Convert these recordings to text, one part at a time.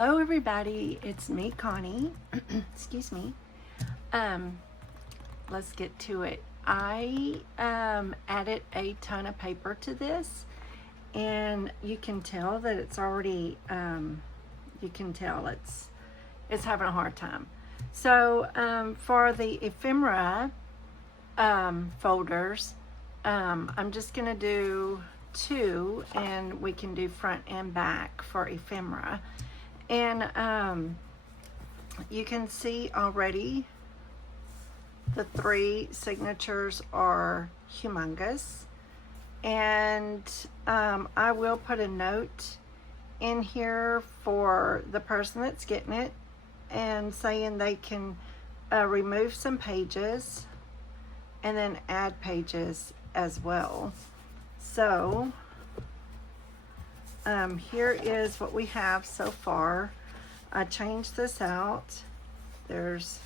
Hello everybody, it's me, Connie. Excuse me. Let's get to it. I added a ton of paper to this, and you can tell that it's already you can tell it's having a hard time. So for the ephemera folders, I'm just gonna do two, and we can do front and back for ephemera. And you can see already the three signatures are humongous. And I will put a note in here for the person that's getting it and saying they can remove some pages and then add pages as well. So here is what we have so far. I changed this out. There's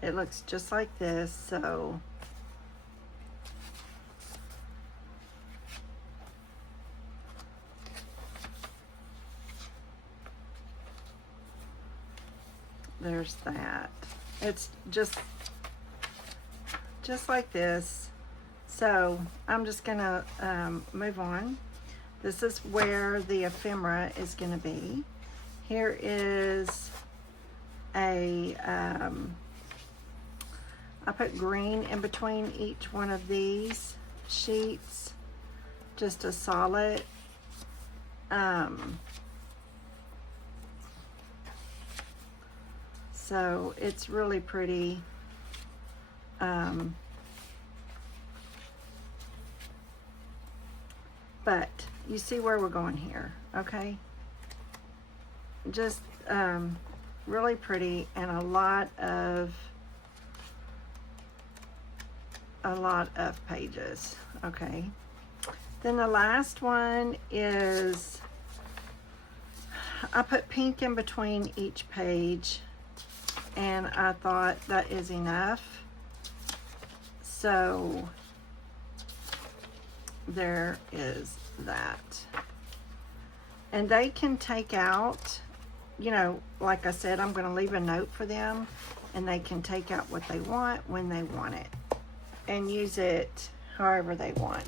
it looks just like this, so there's that. It's just like this. So I'm just gonna move on. This is where the ephemera is gonna be. Here is a I put green in between each one of these sheets, just a solid so it's really pretty. But you see where we're going here, okay? Just really pretty, and a lot of pages, okay? Then the last one is, I put pink in between each page, and I thought that is enough. So there is that. And they can take out, you know, like I said, I'm going to leave a note for them, and they can take out what they want when they want it and use it however they want.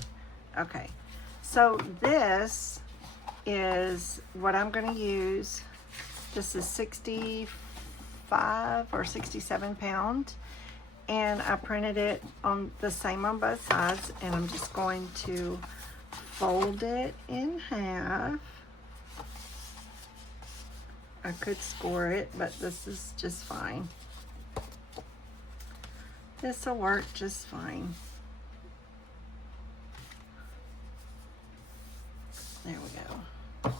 Okay, so this is what I'm going to use. This is 65 or 67 pounds, and I printed it on the same on both sides, and I'm just going to fold it in half. I could score it, but this is just fine. This will work just fine. There we go.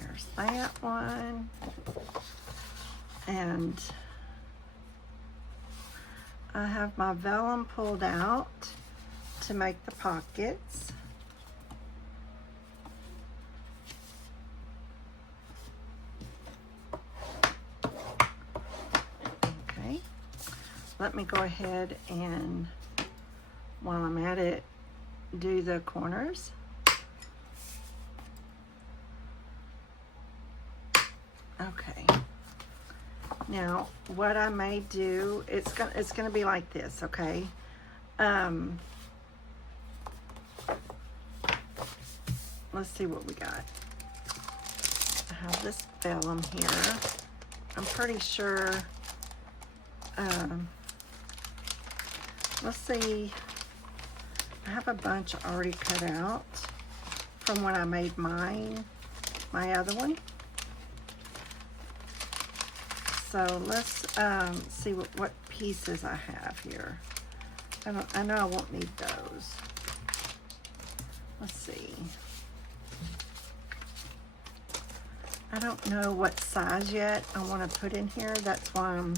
There's that one. And I have my vellum pulled out to make the pockets. Okay, let me go ahead and, while I'm at it, do the corners. Okay. Now, what I may do, it's gonna be like this, okay? Let's see what we got. I have this vellum here. I'm pretty sure. Let's see. I have a bunch already cut out from when I made my other one. So let's see what pieces I have here. I know I won't need those. Let's see. I don't know what size yet I want to put in here. That's why I'm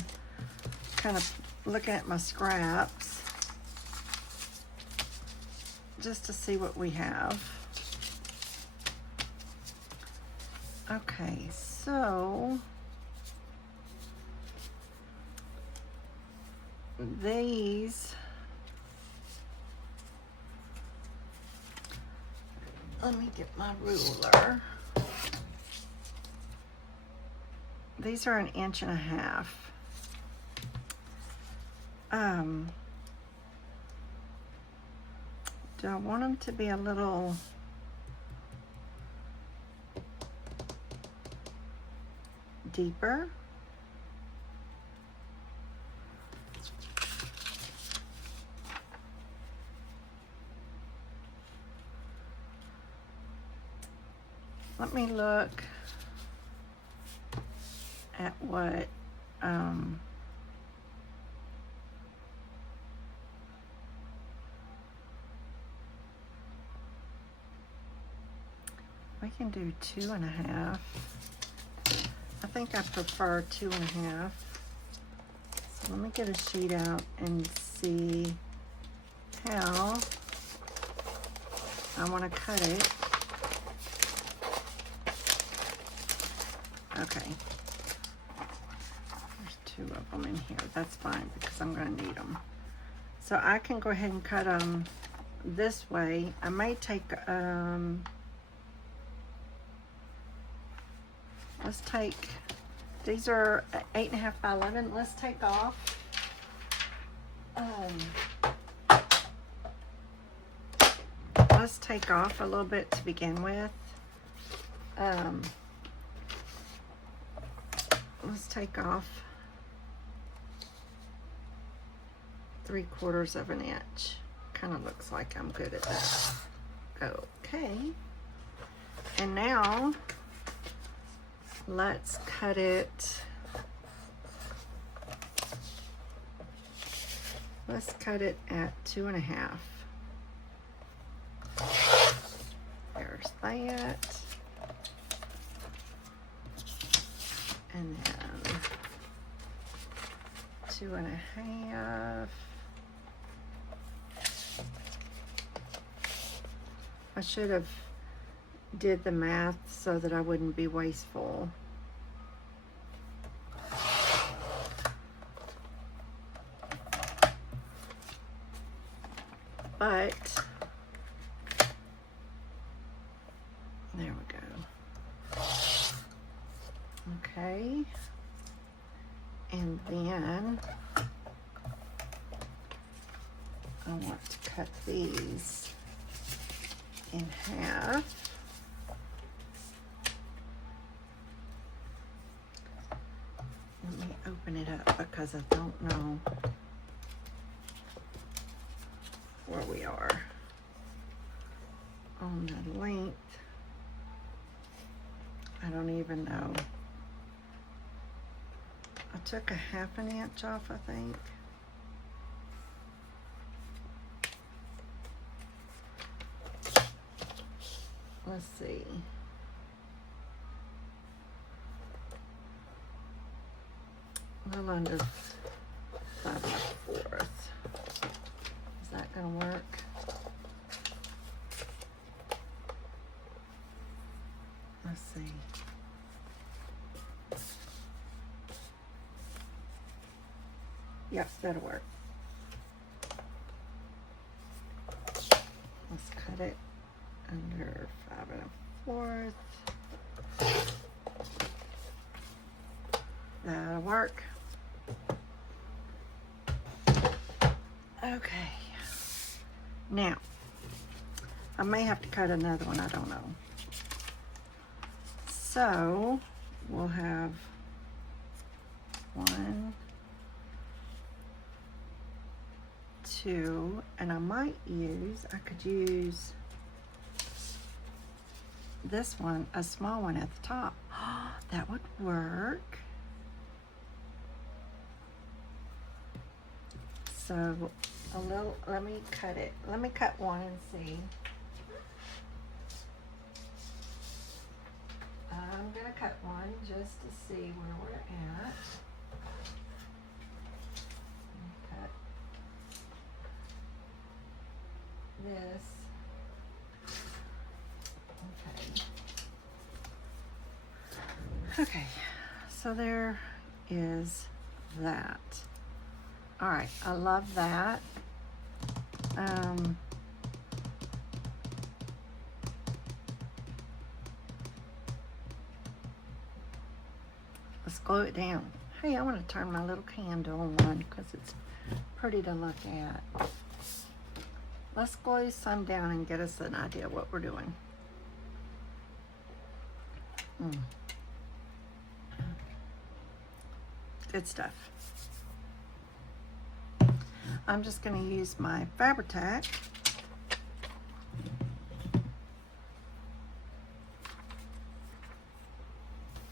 kind of looking at my scraps just to see what we have. Okay, so these Let me get my ruler. These are 1.5 inches. Do I want them to be a little deeper? Let me look at what we can do 2.5. I think I prefer 2.5. So let me get a sheet out and see how I want to cut it. Okay. There's 2 of them in here. That's fine because I'm going to need them. So I can go ahead and cut them this way. I may take, let's take, these are 8.5 by 11. Let's take off. Let's take off a little bit to begin with. Let's take off 3/4 of an inch. Kind of looks like I'm good at that. Okay. And now let's cut it. Let's cut it at 2.5. There's that. And then 2.5. I should have did the math so that I wouldn't be wasteful. But there we go. Okay. And then I want to cut these in half. Let me open it up because I don't know where we are on the length. I don't even know. I took 1/2 inch off, I think. Let's see. A little under 5 1/4. Is that gonna work? Let's see. Yep, that'll work. Let's cut it under 5 1/4. That'll work. Okay. Now, I may have to cut another one, I don't know. So, we'll have 1, 2, and I could use this one, a small one at the top. That would work. So a little, let me cut it. Let me cut one and see. I'm gonna cut one just to see where we're at. Cut this. Okay, so there is that. All right, I love that. Let's glue it down. Hey, I want to turn my little candle on because it's pretty to look at. Let's glue some down and get us an idea what we're doing. Good stuff. I'm just going to use my Fabri-Tac.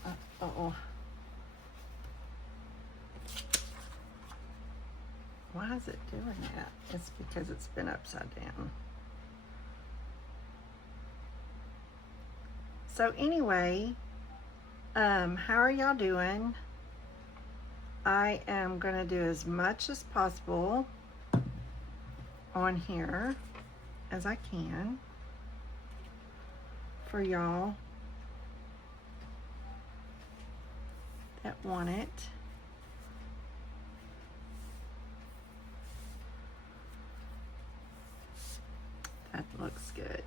Uh-oh. Why is it doing that? It's because it's been upside down. So anyway, how are y'all doing? I am going to do as much as possible on here as I can for y'all that want it. That looks good.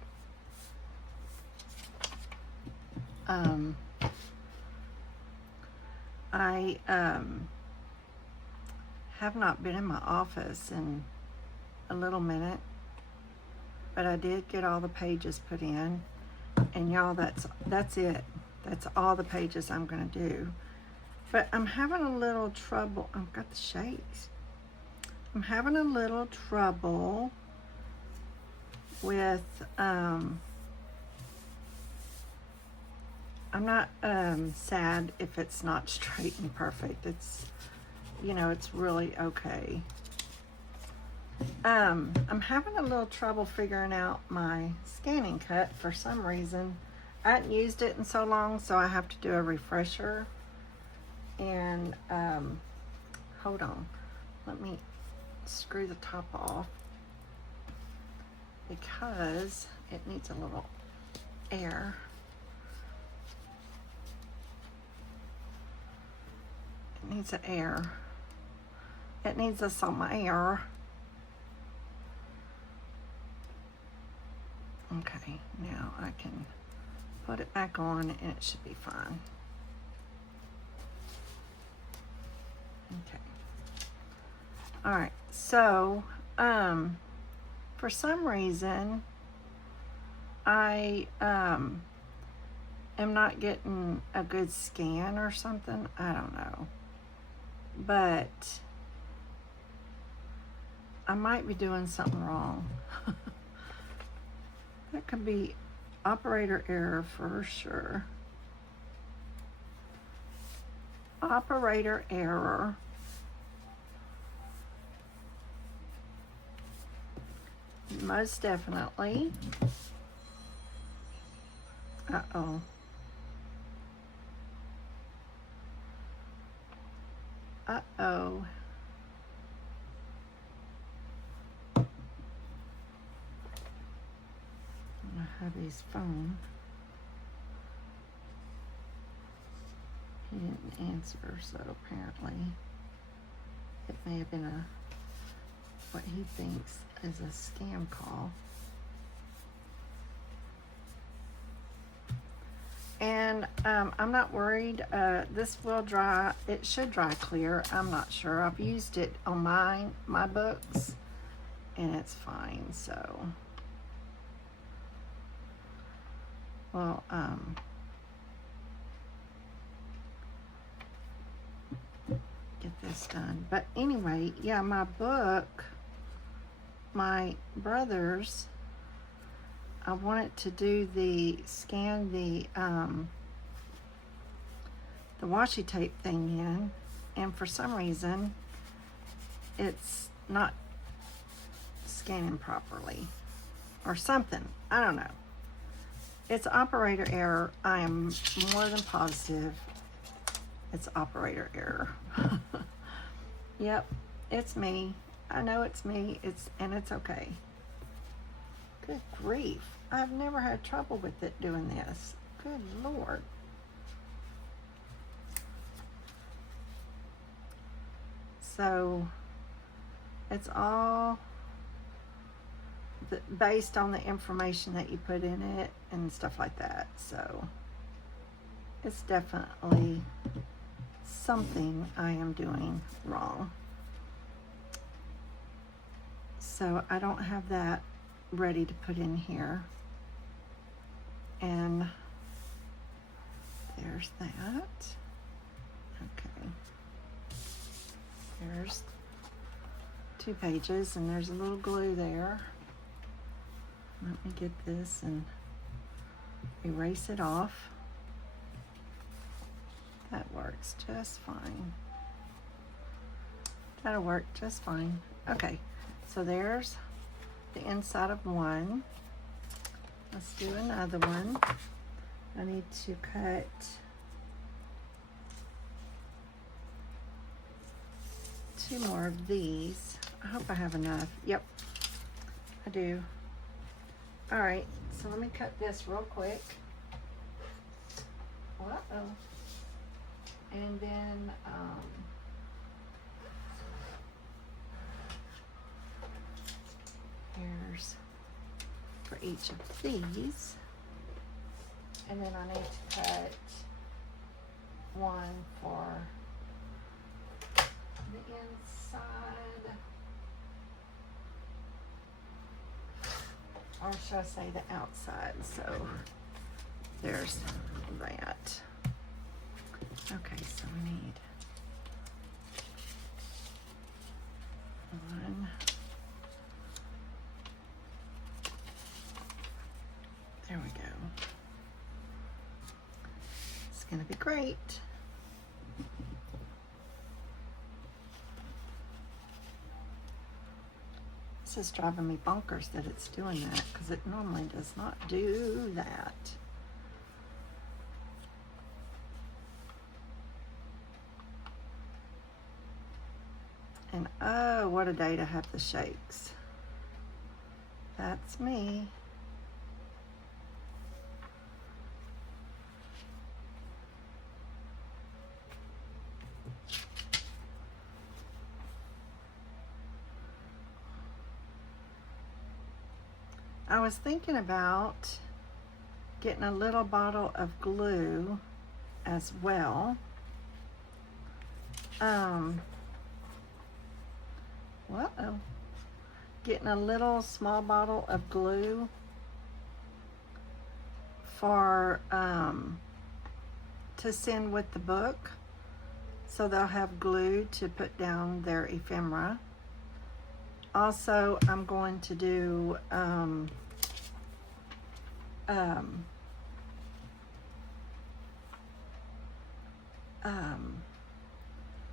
I have not been in my office in a little minute, but I did get all the pages put in, and y'all, that's it. That's all the pages I'm gonna do. But I'm having a little trouble. I've got the shades. I'm having a little trouble with I'm not sad if it's not straight and perfect. It's, you know, it's really okay. I'm having a little trouble figuring out my scanning cut for some reason. I hadn't used it in so long, so I have to do a refresher. And hold on, let me screw the top off because it needs a little air. It needs an air. It needs some air. Okay, now I can put it back on and it should be fine. Okay. All right, so for some reason I am not getting a good scan or something. I don't know, but I might be doing something wrong. That could be operator error for sure. Operator error. Most definitely. Uh-oh. Uh-oh. My hubby's phone. He didn't answer, so apparently it may have been what he thinks is a scam call. And I'm not worried. This will dry. It should dry clear. I'm not sure. I've used it on my books, and it's fine. So, well, get this done. But anyway, yeah, my book, my brother's, I wanted to do scan the washi tape thing in, and for some reason it's not scanning properly or something. I don't know. It's operator error. I am more than positive it's operator error. Yep, it's me. I know it's me. And it's okay. Good grief. I've never had trouble with it doing this. Good Lord. So it's all based on the information that you put in it and stuff like that. So it's definitely something I am doing wrong. So I don't have that ready to put in here. And there's that. Okay. There's 2 pages, and there's a little glue there. Let me get this and erase it off. That works just fine. That'll work just fine. Okay, so there's the inside of one. Let's do another one. I need to cut two more of these. I hope I have enough. Yep, I do. All right, so let me cut this real quick. Uh-oh. And then, here's for each of these. And then I need to cut one for the inside. Or should I say the outside? So there's that. Okay, so we need one. There we go. It's gonna be great. This is driving me bonkers that it's doing that, because it normally does not do that. And oh, what a day to have the shakes. That's me. I was thinking about getting a little bottle of glue as well. Getting a little small bottle of glue for to send with the book, so they'll have glue to put down their ephemera. Also, I'm going to do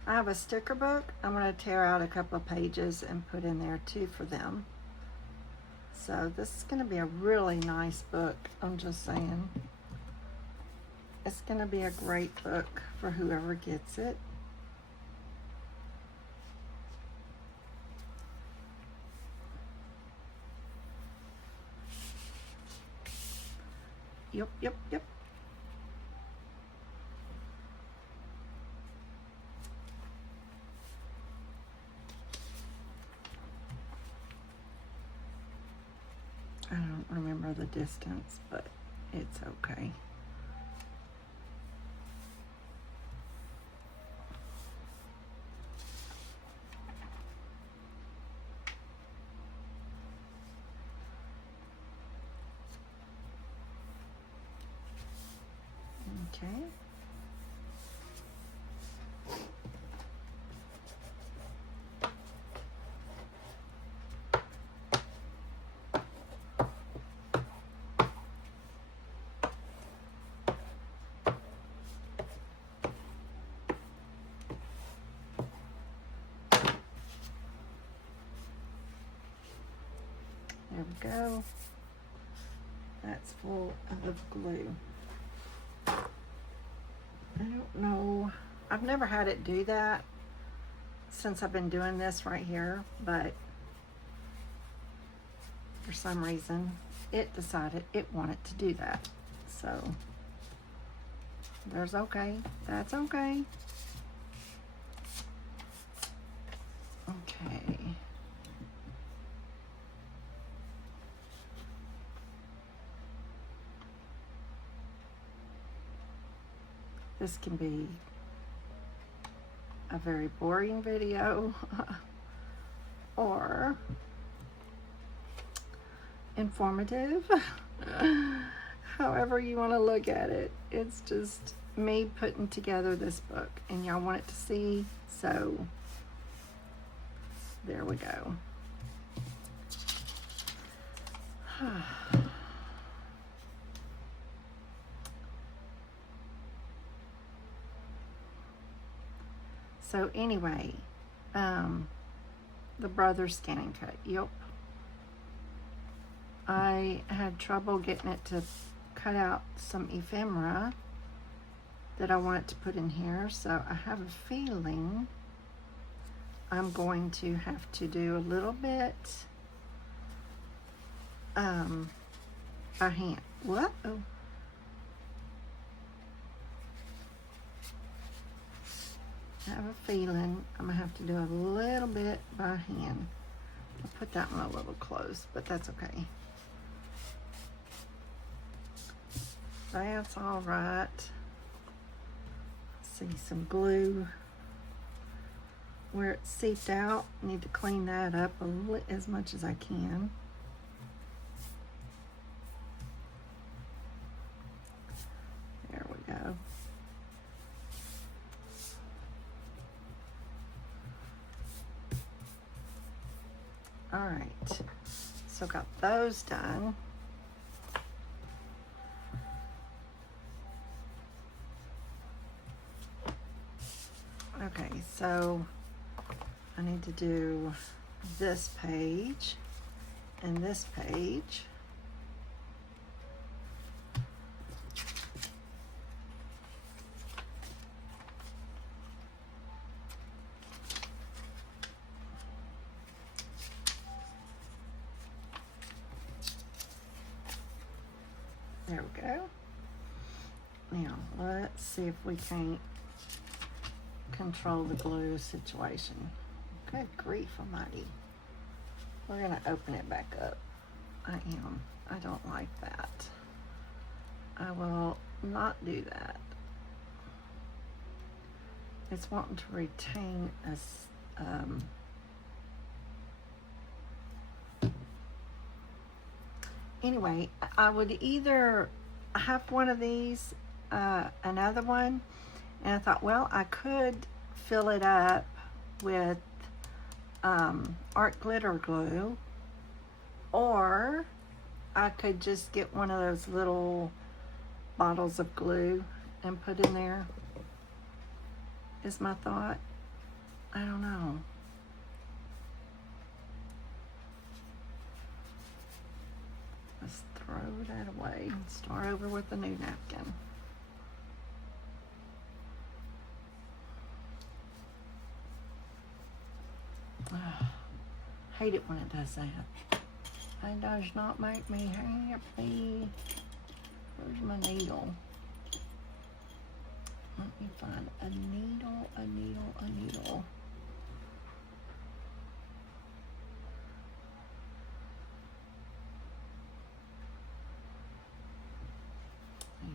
I have a sticker book. I'm going to tear out a couple of pages and put in there too for them. So this is going to be a really nice book. I'm just saying. It's going to be a great book for whoever gets it. Yep. I don't remember the distance, but it's okay. Okay. There we go. That's full of glue. I don't know. I've never had it do that since I've been doing this right here, but for some reason it decided it wanted to do that. So there's okay. That's okay. Okay. This can be a very boring video or informative. However you want to look at it. It's just me putting together this book and y'all want it to see, so there we go. So anyway, the brother scanning cut, yep. I had trouble getting it to cut out some ephemera that I wanted to put in here, so I have a feeling I'm going to have to do a little bit by hand. What? Oh. I have a feeling I'm gonna have to do a little bit by hand. I'll put that one a little close, but that's okay. That's all right. See some glue where it seeped out. Need to clean that up as much as I can. There we go. All right, so got those done. Okay, so I need to do this page and this page. There we go. Now, let's see if we can't control the glue situation. Good grief almighty. We're gonna open it back up. I don't like that. I will not do that. It's wanting to retain us. Anyway, I would either have one of these, another one, and I thought, well, I could fill it up with art glitter glue, or I could just get one of those little bottles of glue and put in there, is my thought. I don't know. Let's throw that away and start over with a new napkin. Hate it when it does that. It does not make me happy. Where's my needle? Let me find a needle, a needle, a needle.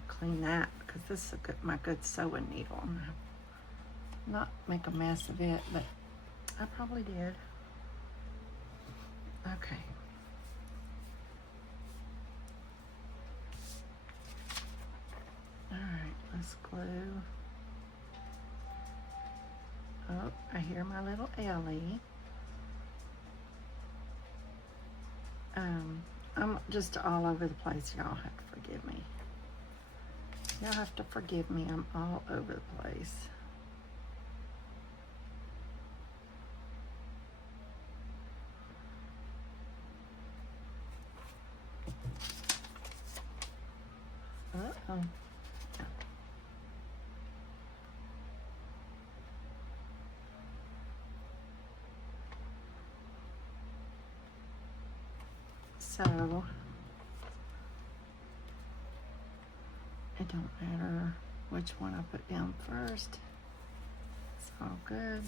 Clean that because this is my good sewing needle. I'm gonna not make a mess of it, but I probably did. Okay. All right, let's glue. Oh, I hear my little Ellie. I'm just all over the place. Y'all have to forgive me. Y'all have to forgive me. I'm all over the place. Uh-oh. So it don't matter which one I put down first. It's all good.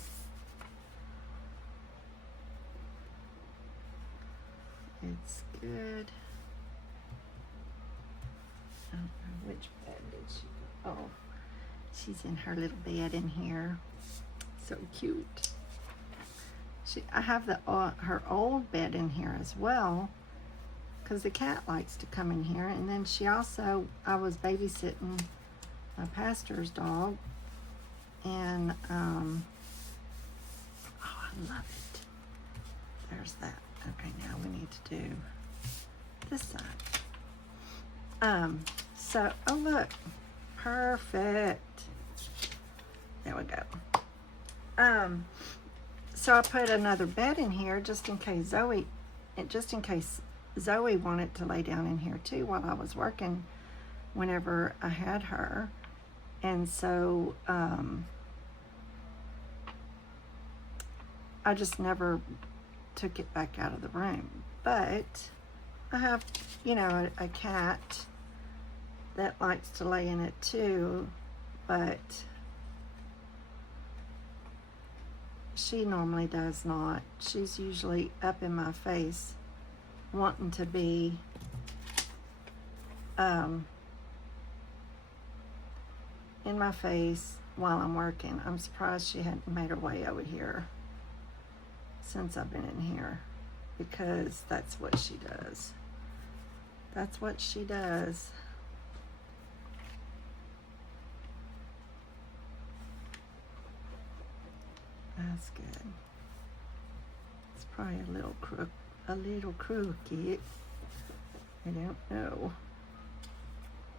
It's good. I don't know which bed did she go. Oh, she's in her little bed in here. so cute. I have her old bed in here as well, because the cat likes to come in here. And then I was babysitting my pastor's dog, and oh, I love it. There's that. Okay, now we need to do this side. So, oh look, perfect. There we go. So I put another bed in here just in case Zoe wanted to lay down in here too while I was working whenever I had her. And so I just never took it back out of the room. But I have, you know, a cat that likes to lay in it too, but she normally does not. She's usually up in my face wanting to be in my face while I'm working. I'm surprised she hadn't made her way over here since I've been in here, because that's what she does. That's what she does. That's good. It's probably a little crooked. I don't know.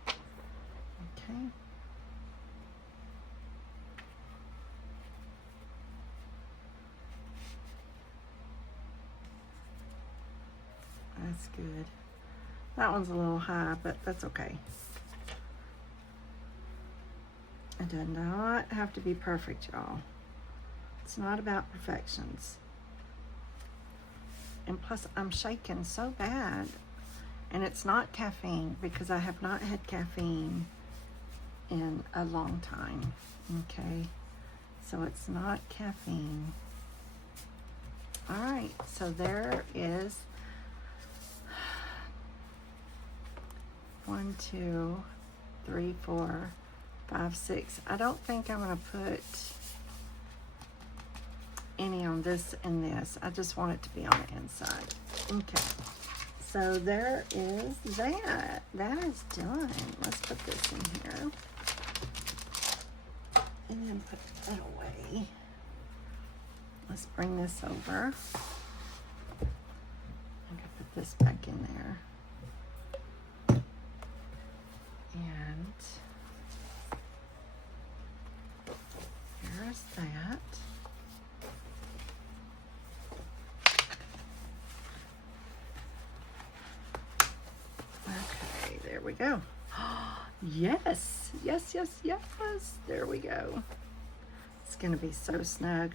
Okay. That's good. That one's a little high, but that's okay. It does not have to be perfect, y'all. It's not about perfections. And plus, I'm shaking so bad. And it's not caffeine, because I have not had caffeine in a long time. Okay? So it's not caffeine. All right, so there is 1, 2, 3, 4, 5, 6. I don't think I'm going to put any on this and this. I just want it to be on the inside. Okay, so there is that. That is done. Let's put this in here and then put that away. Let's bring this over. I'm gonna put this back in there. And here's that. Okay, there we go. Yes, yes, yes, yes. There we go. It's gonna be so snug.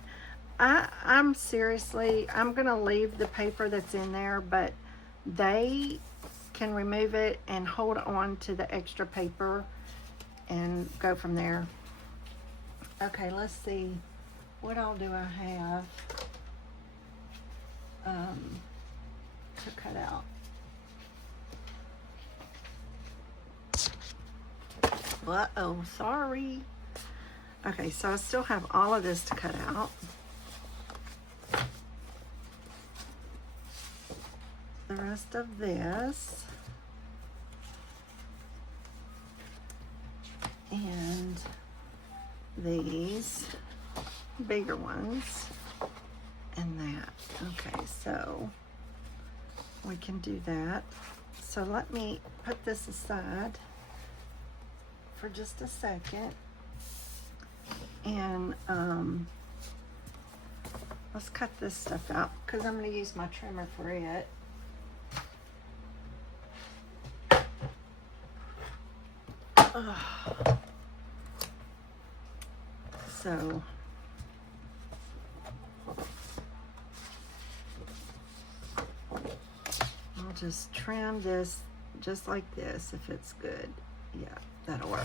I'm seriously, I'm gonna leave the paper that's in there, but they can remove it and hold on to the extra paper and go from there. Okay, let's see. What all do I have to cut out? Uh-oh, sorry. Okay, so I still have all of this to cut out. The rest of this. And these bigger ones. And that. Okay, so we can do that. So let me put this aside for just a second. And let's cut this stuff out because I'm going to use my trimmer for it. So I'll just trim this just like this if it's good. Yeah, that'll work.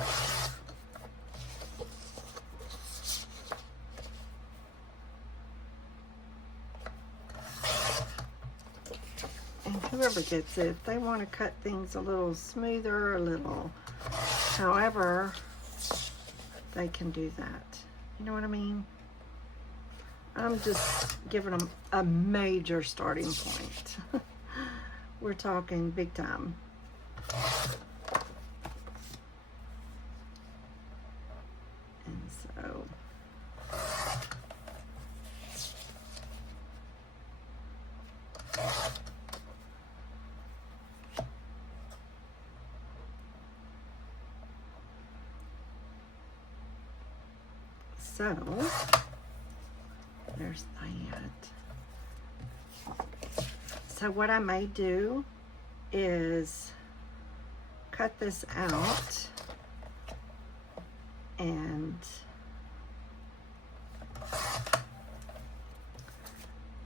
And whoever gets it, if they want to cut things a little smoother, a little however, they can do that. You know what I mean? I'm just giving them a major starting point. We're talking big time. And so there's that. So what I may do is cut this out and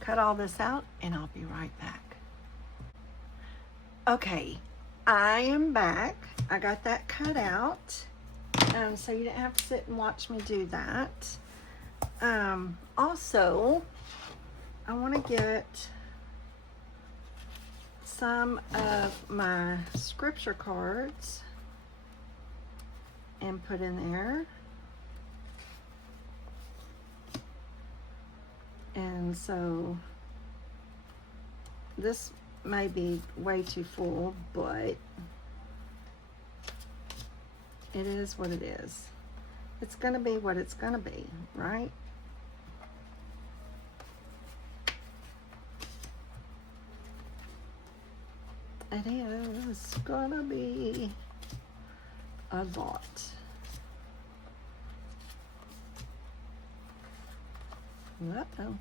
cut all this out, and I'll be right back. Okay, I am back. I got that cut out, so you didn't have to sit and watch me do that. Also, I want to get some of my scripture cards and put in there. And so this may be way too full, but it is what it is. It's gonna be what it's gonna be, right? It is gonna be a lot. Uh-oh.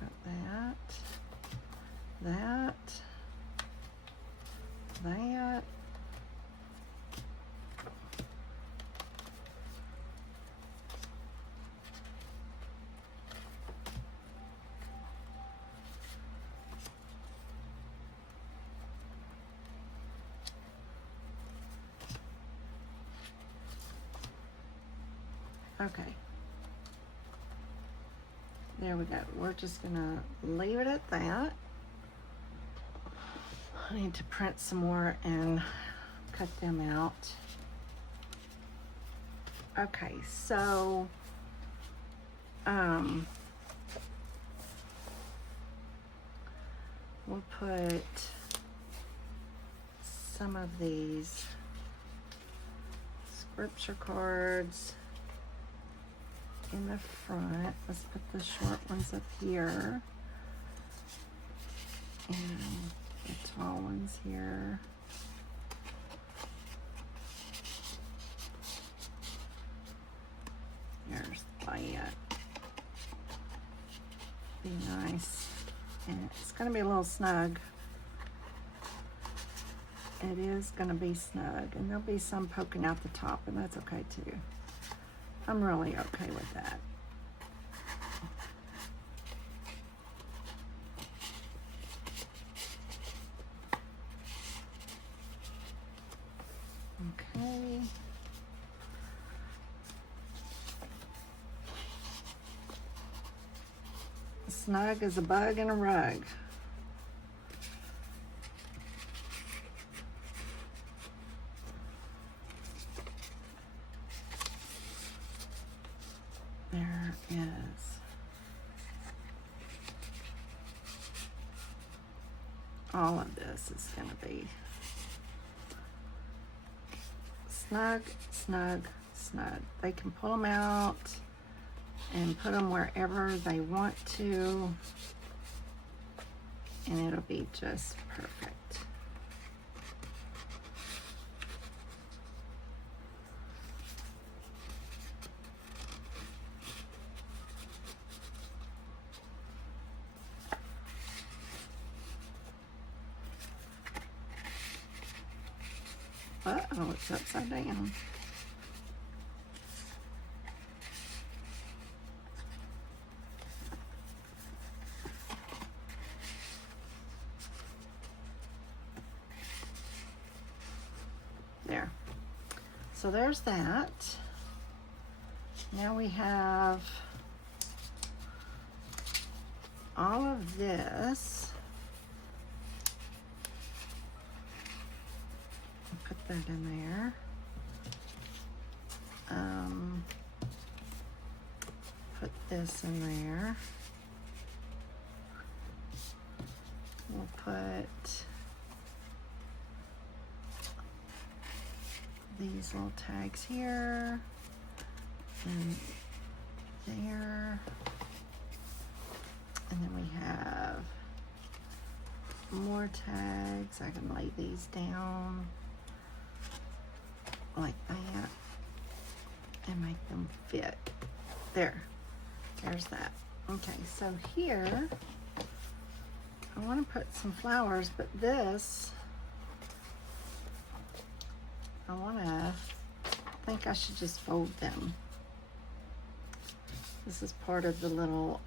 Got that, that, that. Okay. There we go. We're just gonna leave it at that. I need to print some more and cut them out. Okay, so we'll put some of these scripture cards in the front. Let's put the short ones up here and the tall ones here. There's that. Be nice. And it's gonna be a little snug. It is gonna be snug, and there'll be some poking out the top, and that's okay too. I'm really okay with that. Okay. Snug as a bug in a rug. There is all of this is going to be snug, snug, snug. They can pull them out and put them wherever they want to, and it'll be just perfect. Uh-oh, it's upside down. There. So there's that. Now we have all of this. Put that in there. put this in there. We'll put these little tags here and there. And then we have more tags. I can lay these down like that and make them fit. There's that. Okay, so here I want to put some flowers, but this I think I should just fold them. This is part of the little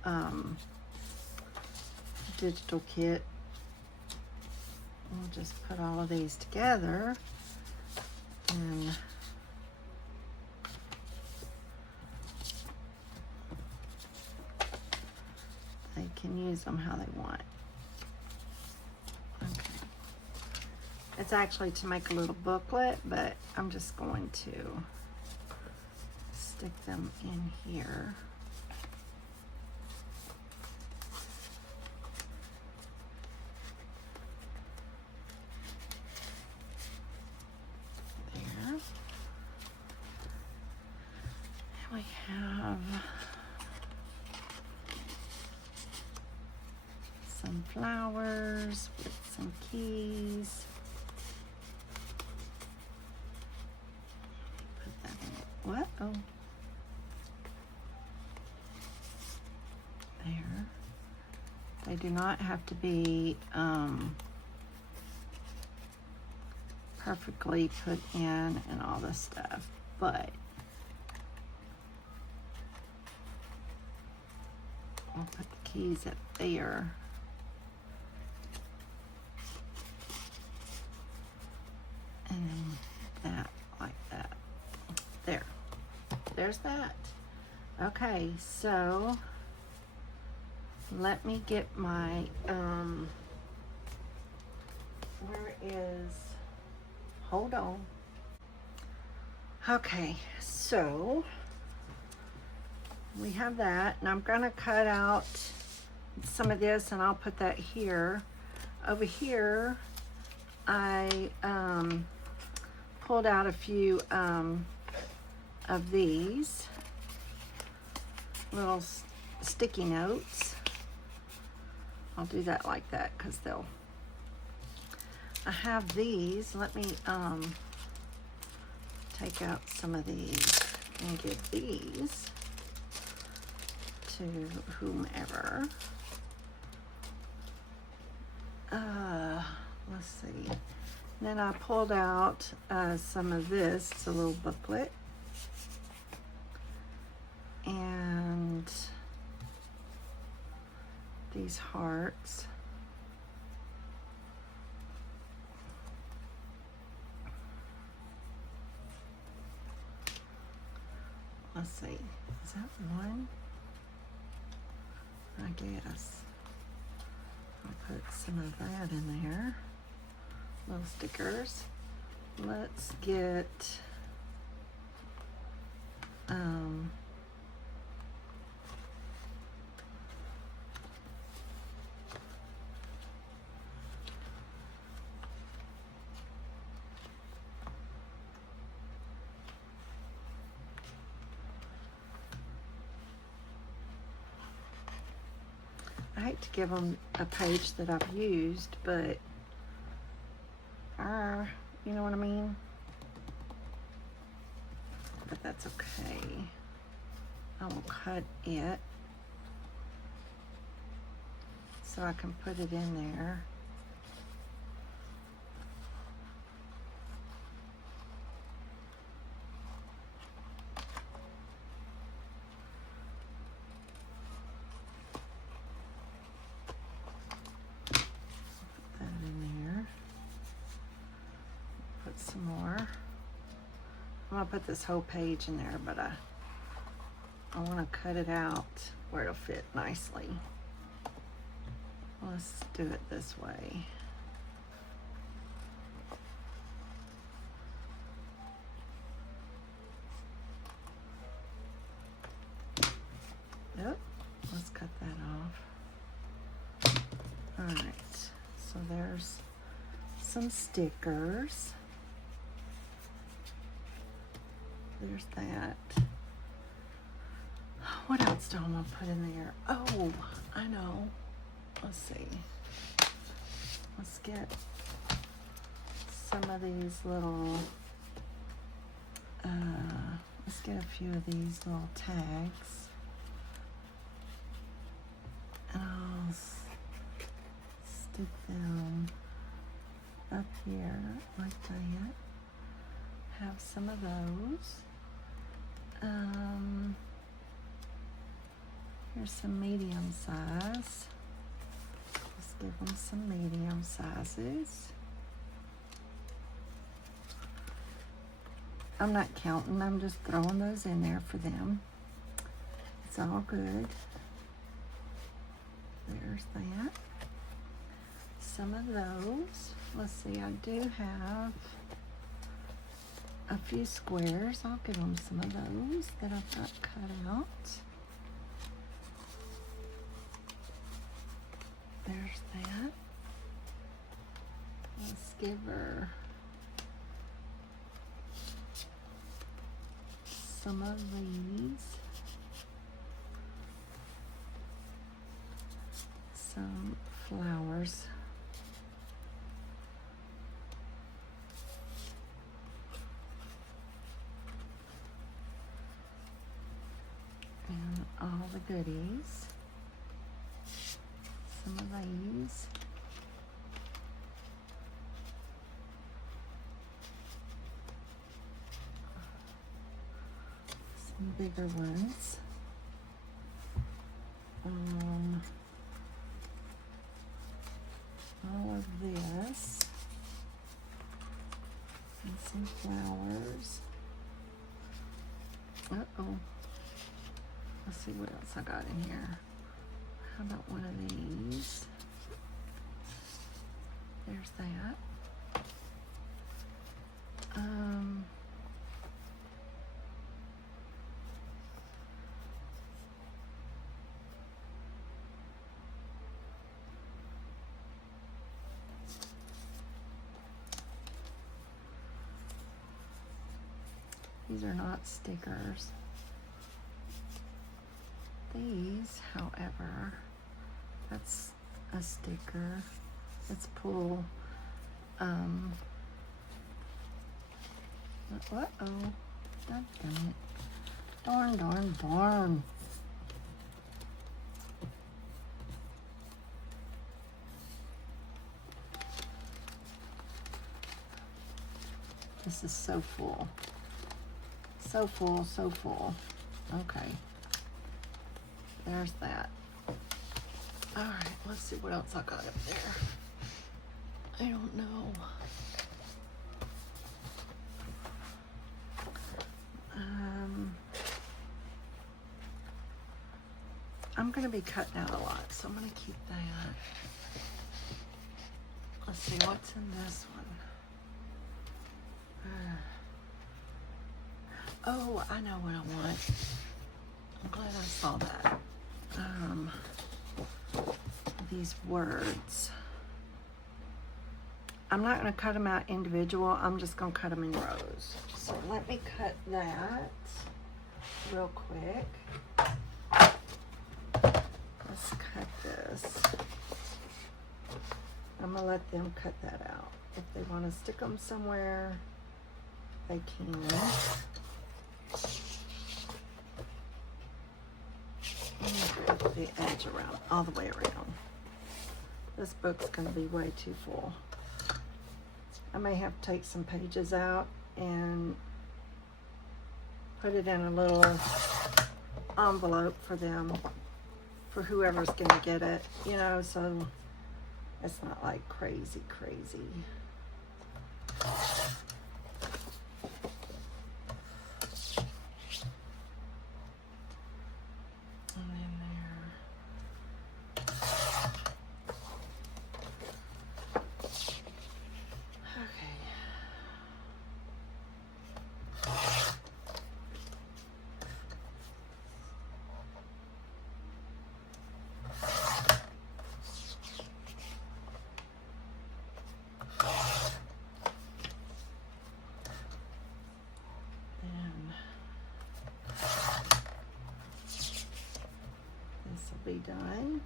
digital kit. We'll just put all of these together and they can use them how they want. Okay. It's actually to make a little booklet, but I'm just going to stick them in here. There. And we have some flowers with some keys. Put that in. What? Oh. There. They do not have to be perfectly put in and all this stuff, but I'll put the keys up there. And then that, like that. There's that. Okay, so let me get my, where is, hold on. Okay, so we have that, and I'm gonna cut out some of this and I'll put that here. Over here, I pulled out a few of these little sticky notes. I'll do that like that because I have these. Let me take out some of these and give these to whomever. Let's see. Then I pulled out some of this. It's a little booklet. And these hearts. Let's see. Is that one? I guess. I'll put some of that in there. Little stickers. Let's get I hate to give them a page that I've used, but you know what I mean? But that's okay. I will cut it so I can put it in there. Some more. I'm gonna put this whole page in there, but I want to cut it out where it'll fit nicely. Let's do it this way. Alright, so there's some stickers. There's that. What else do I want to put in there? Oh, I know. Let's see. Let's get some of these little, let's get a few of these little tags. And I'll stick them up here like that. Have some of those. Here's some medium size. Let's give them some medium sizes. I'm not counting, I'm just throwing those in there for them. It's all good. There's that. Some of those. Let's see, I do have a few squares. I'll give them some of those that I've got cut out. There's that. Let's give her some of these. Some flowers. And all the goodies. Some of these. Some bigger ones. All of this. And some flowers. Uh-oh. Let's see what else I got in here. How about one of these? There's that. These are not stickers. These, however, that's a sticker. Let's pull, uh-oh, dang it. Darn. This is so full. So full. Okay. There's that. All right, let's see what else I got up there. I don't know. I'm gonna be cutting out a lot, so I'm gonna keep that. Let's see what's in this one. Oh, I know what I want. I'm glad I saw that. These words. I'm not going to cut them out individual. I'm just going to cut them in rows. So let me cut that real quick. Let's cut this. I'm going to let them cut that out. If they want to stick them somewhere, they can. The edge around, all the way around. This book's going to be way too full. I may have to take some pages out and put it in a little envelope for them, for whoever's going to get it, you know, so it's not like crazy. done.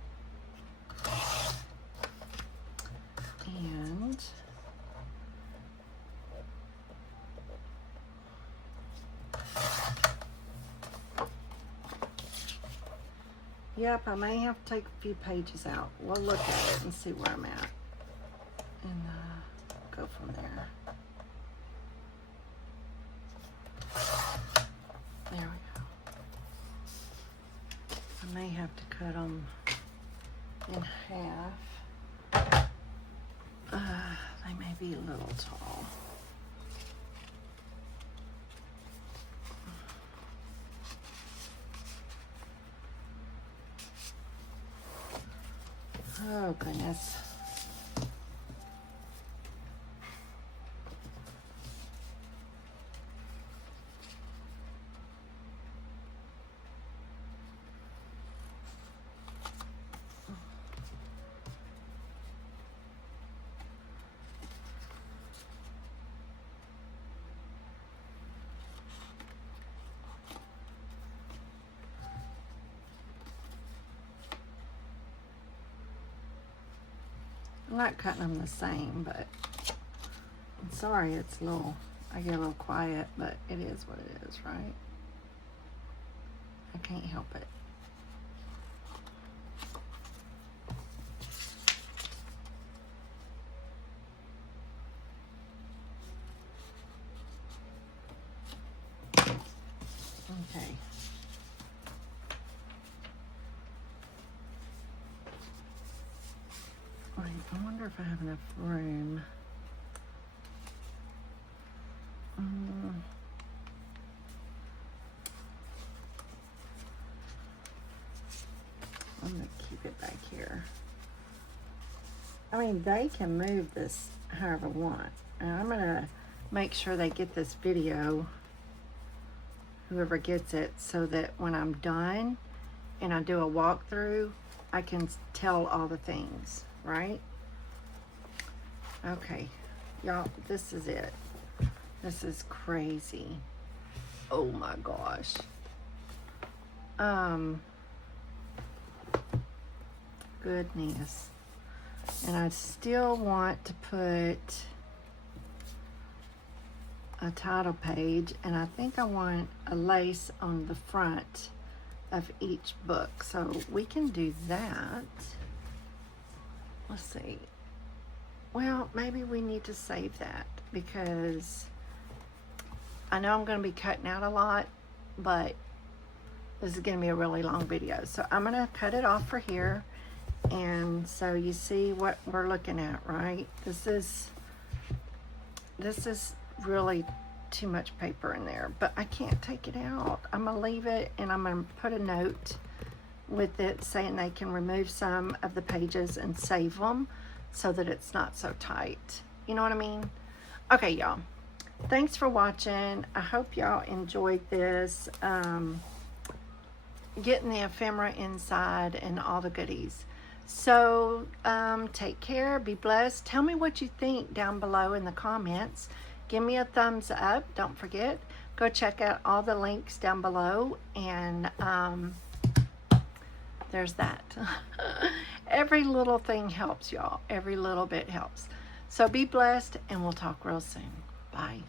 And yep, I may have to take a few pages out. We'll look at it and see where I'm at and go from there. There we go. I may have to cut them in half. They may be a little tall. Oh goodness. I'm not cutting them the same, but I'm sorry it's a little, I get a little quiet, but it is what it is, right? I can't help it. Okay. I wonder if I have enough room. I'm gonna keep it back here. I mean, they can move this however they want. And I'm gonna make sure they get this video, whoever gets it, so that when I'm done and I do a walkthrough, I can tell all the things, right? Okay, y'all, this is it. This is crazy. Oh my gosh. Goodness. And I still want to put a title page, and I think I want a lace on the front of each book, so we can do that. Let's see. Well, maybe we need to save that because I know I'm going to be cutting out a lot, but this is going to be a really long video. So I'm going to cut it off for here. And so you see what we're looking at, right? This is really too much paper in there, but I can't take it out. I'm going to leave it, and I'm going to put a note with it saying they can remove some of the pages and save them so that it's not so tight. You know what I mean? Okay, y'all. Thanks for watching. I hope y'all enjoyed this. Getting the ephemera inside and all the goodies. So take care, be blessed. Tell me what you think down below in the comments. Give me a thumbs up. Don't forget, go check out all the links down below, and there's that. Every little thing helps, y'all. Every little bit helps. So be blessed, and we'll talk real soon. Bye.